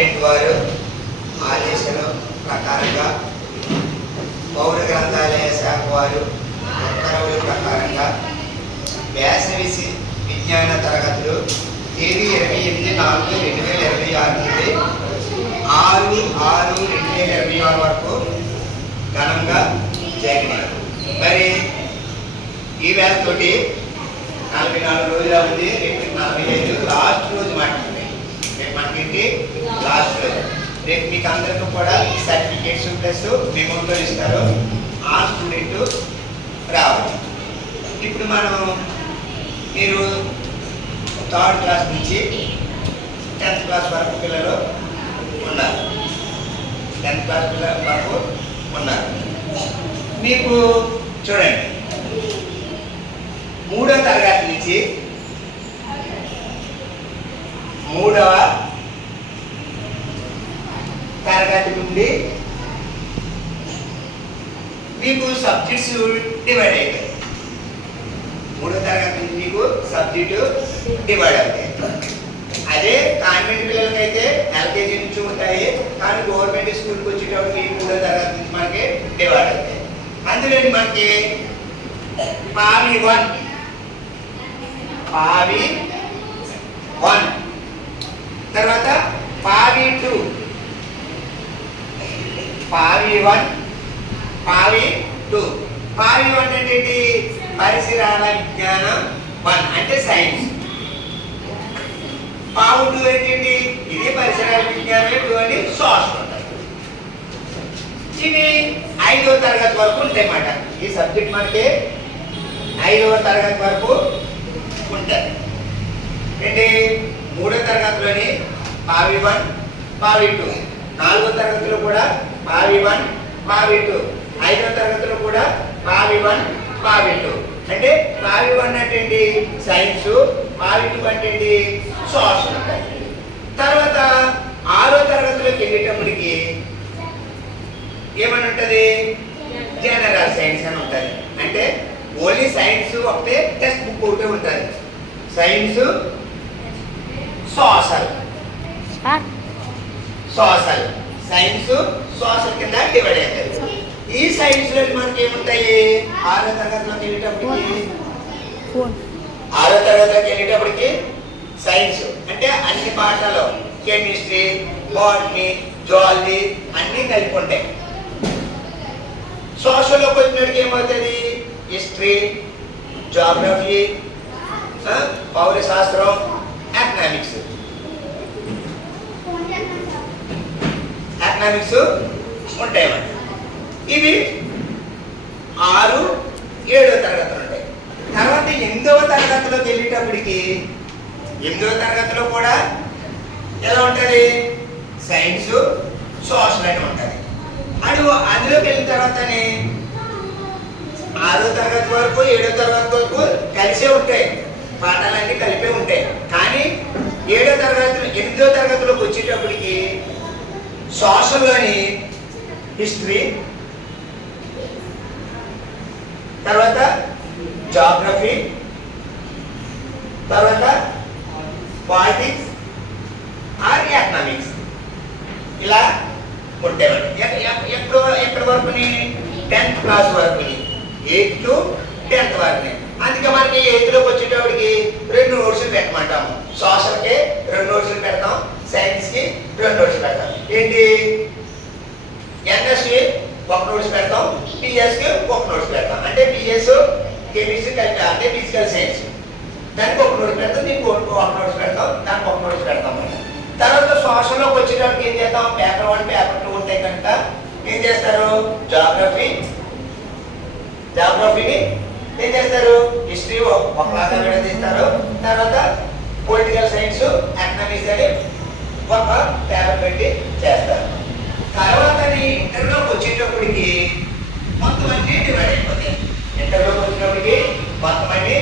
Government వారు ఆదేశాల ప్రకారంగా పౌర గ్రంథాలయ శాఖ వారు ఉత్తర్వుల ప్రకారంగా వేసవి విజ్ఞాన తరగతులు తేదీ 28/4/2026 నుండి 6/6/2026 వరకు ఘనంగా జరిగినాయి. మరి ఈ వేళతోటి 44 రోజులు ఉంది. రేపు 45 లాస్ట్ రోజు మాట్లాడుతుంది. రేపు మనకి లాస్ట్ రోజు. రేపు మీకు అందరికీ కూడా సర్టిఫికేట్స్ ప్లస్ మెమోతో ఇస్తారు. ఆ స్టూడెంట్ రావాలి. ఇప్పుడు మనం మీరు 3rd క్లాస్ నుంచి 10th క్లాస్ వరకు పిల్లలు ఉన్నారు. 10th క్లాస్ పిల్లల వరకు ఉన్నారు. మీకు చూడండి, 3వ తరగతి నుంచి 3వ తరగతి నుండి మీకు సబ్జెక్ట్స్ డివైడ్ అవుతాయి. 3వ తరగతి నుంచి మీకు సబ్జెక్టు డివైడ్ అవుతాయి. అదే కాన్వెంట్ పిల్లలకైతే ఎల్కేజీ నుంచి ఉంటాయి, కానీ గవర్నమెంట్ స్కూల్కి వచ్చేటప్పటికి 3వ తరగతి నుంచి మనకి డివైడ్ అవుతాయి. అందులో మనకి పావి 1 తర్వాత పావి 2, పావి 1 అంటే ఏంటి? పరిసరాల విజ్ఞానం 1 అంటే సైన్స్. పావు 2 ఏంటి? ఇది పరిసరాల విజ్ఞానం 2 అని సోషల్ ఉంటుంది. ఇది 5వ తరగతి వరకు ఉంటాయి అన్నమాట. ఈ సబ్జెక్ట్ మనకి 5వ తరగతి వరకు ఉంటుంది. ఏంటి? 3వ తరగతిలోని పావి 1 పావి 2, 4వ తరగతిలో కూడా పావి 1 పావి 2, 5వ తరగతిలో కూడా పావి 1 పావి 2. అంటే పావి 1 అంటే ఏంటి? సైన్స్. పావి 2 అంటే ఏంటి? సోషల్. తర్వాత 6వ తరగతిలోకి వెళ్ళేటప్పటికి ఏమని ఉంటుంది? జనరల్ సైన్స్ అని ఉంటుంది. అంటే ఓన్లీ సైన్స్ ఒకటే, టెక్స్ట్ బుక్ ఒకటే ఉంటుంది. సైన్స్ సోషల్ సైన్స్ సోషల్ కింద డివైడ్ అవుతుంది. ఈ సైన్స్ లో మనకి ఏముంటాయి? 6వ తరగతిలోకి వెళ్ళేటప్పటికి సైన్స్ అంటే అన్ని పాఠాలు, కెమిస్ట్రీ, బాటనీ, జువాలజీ అన్నీ కలిపి ఉంటాయి. సోషల్లోకి వచ్చినట్టుగా ఏమవుతుంది? హిస్టరీ, జాగ్రఫీ, పౌరశాస్త్రం, ఎకనామిక్స్ ఉంటాయన్నమాట. ఇవి 6, 7వ తరగతులు ఉంటాయి. తర్వాత 8వ తరగతిలోకి వెళ్ళేటప్పటికి 8వ తరగతిలో కూడా ఎలా ఉంటుంది? సైన్స్ సోషల్ అని ఉంటుంది. అందులోకి వెళ్ళిన తర్వాతనే 6వ తరగతి వరకు 7వ తరగతి వరకు కలిసే ఉంటాయి, పాఠాలన్నీ కలిపే ఉంటాయి. కానీ 8వ తరగతిలోకి వచ్చేటప్పటికి సోషల్లోని హిస్టరీ, తర్వాత జాగ్రఫీ, తర్వాత పాలిటిక్స్ ఆర్ ఎకనామిక్స్ ఇలా ఉంటాయి. ఎక్కడి వరకుని? 10th class వరకుని, 8th to 10th వరకుని. అందుకే మనకి 8th వచ్చేటప్పటికి 2 నోట్స్లు పెట్టమంటాము. సోషల్కి 2 నోట్స్లు పెడతాం, సైన్స్కి 2 నోట్స్లు పెడతాం. ఏంటి? ఎన్ఎస్కి 1 నోట్స్ పెడతాం, పిఎస్కి 1 నోట్స్ పెడతాం. అంటే పిఎస్ కెమిస్ట్రీ కలిపి అంటే ఫిజికల్ సైన్స్, దానికి 1 నోట్స్ పెడతాం, దీనికి 1 నోట్స్ పెడతాం, దానికి 1 నోట్స్ పెడతాం. తర్వాత సోషల్లోకి వచ్చేటప్పటికి ఏం చేద్దాం? పేపర్ 1 పేపర్ 2 ఉంటాయి కనుక ఏం చేస్తారు? జాగ్రఫీని ఏం చేస్తారు? హిస్టరీ ఒక క్లాస్ తీస్తారు. తర్వాత పొలిటికల్ సైన్స్, ఎకనామిక్స్ అని ఒక పేపర్ పెట్టి చేస్తారు. తర్వాత ఇంటర్లోకి వచ్చేటప్పటికి మొత్తం అన్ని డివైడ్ అయిపోతాయి. ఇంటర్లోకి వచ్చేటప్పటికి మొత్తం అన్ని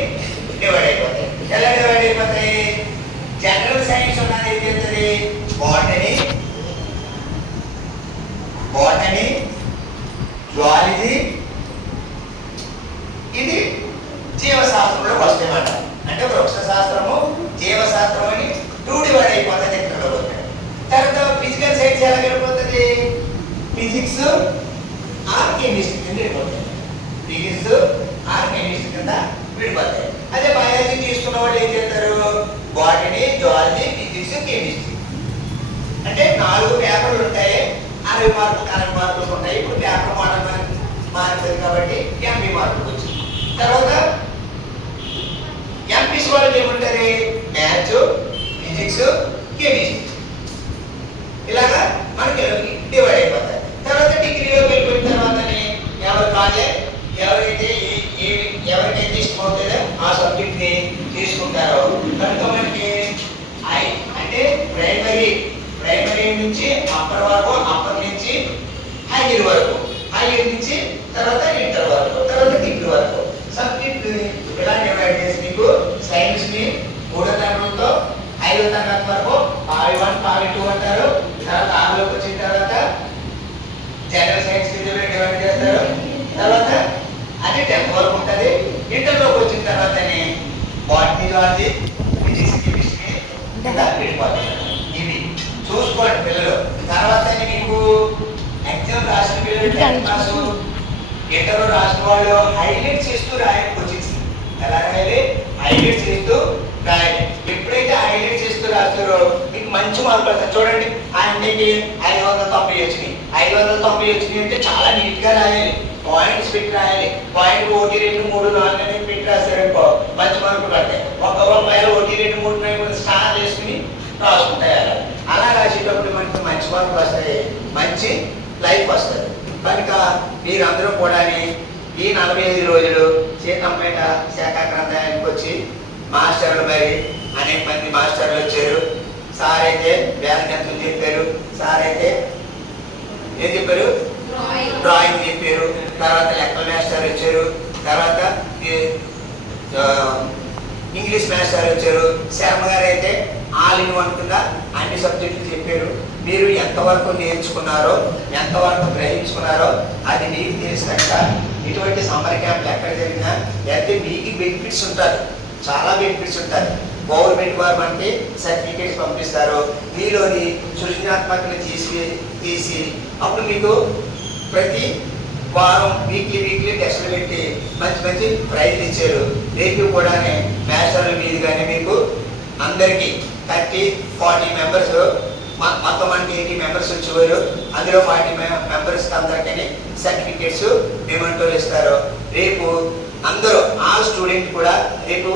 డివైడ్ అయిపోతాయి. ఎలా డివైడ్ అయిపోతాయి? జనరల్ సైన్స్ ఉన్నది ఏం చేస్తుంది? బాటనీ, జువాలజీ, ఇది జీవశాస్త్రంలోకి వస్తాయన్నమాట. అంటే వృక్ష శాస్త్రము, జీవశాస్త్రం అని 2 డివైడ్ అయిపోతాయి. తర్వాత కెమిస్ట్రీ కింద విడిపోతాయి. ఫిజిక్స్ ఆర్ కెమిస్ట్రీ కింద విడిపోతాయి. అదే బయాలజీ తీసుకున్న వాళ్ళు ఏం చేస్తారు? Botany, zoology, physics, chemistry. అంటే 4 పేపర్లు ఉంటాయి. 60 మార్కులు 60 మార్కులు ఉంటాయి. ఇప్పుడు పేపర్ మోడల్ మారుతుంది కాబట్టి 80 మార్కులు వచ్చింది. తర్వాత ఎంపీసీ వాళ్ళకి ఏముంటుంది? Maths, physics, chemistry. ఇలాగా మనకి డివైడ్ అయిపోతాయి. తర్వాత డిగ్రీలోకి వెళ్ళిపోయిన తర్వాతనే ఎవరు కాలే ఎవరైతే ఎవరికైతే ఇష్టం అవుతుందో ఆ సబ్జెక్ట్ ని తీసుకుంటారో కనుక మనకి అంటే ప్రైమరీ నుంచి అప్పర్ వరకు, అప్పర్ నుంచి హైయర్ వరకు, హైయర్ నుంచి తర్వాత ఇంటర్ వరకు, తర్వాత డిగ్రీ వరకు సబ్జెక్ట్ ఇలా డివైడ్ చేసి మీకు సైన్స్ ని 3వ తరగతితో 5వ తరగతి వరకు పార్ట్ 1, పార్ట్ 2 అంటారు. తర్వాత 6లోకి వచ్చిన తర్వాత జనరల్ సైన్స్ డివైడ్ చేస్తారు. తర్వాత అది 10th వరకు ఉంటుంది. ఇంటర్లోకి వచ్చిన తర్వాతనే బాటనీ, జువాలజీ, ఫిజిక్స్, కెమిస్ట్రీ ఇలా విడిపోతాయి. ఇవి చూసుకోండి పిల్లలు. తర్వాత మీకు ఎగ్జామ్ రాసిన పిల్లలు 10th క్లాస్ ఇంటర్ రాసిన వాళ్ళు హైలైట్ చేస్తూ రాయాలి. కోచింగ్స్ ఎలా రాయాలి? హైలైట్ చేస్తూ రాయాలి. ఎప్పుడైతే హైలైట్ చేస్తూ రాస్తారో మీకు మంచి మార్కులు వస్తాయి. చూడండి, ఆయనకి 590 వచ్చినాయి. 590 వచ్చినాయి అంటే చాలా నీట్ గా రాయాలి. పాయింట్స్ పెట్టి రాయాలి. పాయింట్ 1, 2, 3, 4 అనేది పెట్టి రాశారనుకో మంచి మార్కులు పడతాయి. ఒక్క 1 2 3 4 స్టార్ చేసుకుని రాసుకుంటాయి. అలా రాసేటప్పుడు మనకి మంచి మార్కులు వస్తాయి, మంచి లైఫ్ వస్తుంది. కనుక మీరందరూ కూడా ఈ 45 రోజులు సీతంపేట శాఖా గ్రంథాలయానికి వచ్చి మాస్టర్లు మరి అనేక మంది మాస్టర్లు వచ్చారు. సార్ అయితే వ్యాధిగతులు చెప్పారు. సార్ అయితే ఏం చెప్పారు? డ్రాయింగ్ చెప్పారు. తర్వాత లెక్కల మాస్టర్ వచ్చారు. తర్వాత ఇంగ్లీష్ మాస్టర్ వచ్చారు. శర్మ గారు అయితే ఆల్ ఇన్ వన్ కింద అన్ని సబ్జెక్టులు చెప్పారు. మీరు ఎంతవరకు నేర్చుకున్నారో, ఎంతవరకు గ్రహించుకున్నారో అది మీకు తెలిసినాక ఇటువంటి సమ్మర్ క్యాంప్లు ఎక్కడ జరిగినా అయితే మీకు బెనిఫిట్స్ ఉంటుంది, చాలా బెనిఫిట్స్ ఉంటుంది. గవర్నమెంట్ వారు మనకి సర్టిఫికేట్స్ పంపిస్తారు. మీలోని సృజనాత్మకతను తీసి అప్పుడు మీకు ప్రతి వారం వీక్లీ టెస్టులు పెట్టి మంచి ప్రైజ్లు ఇచ్చారు. రేపు కూడా మాస్టర్ల మీదుగానే మీకు అందరికీ 30-40 మెంబర్స్, మొత్తం మనకి 80 మెంబర్స్ వచ్చేవారు. అందులో 40 మెంబర్స్కి అందరికీ సర్టిఫికేట్స్ మేమంటూ ఇస్తారు. రేపు అందరూ ఆ స్టూడెంట్ కూడా రేపు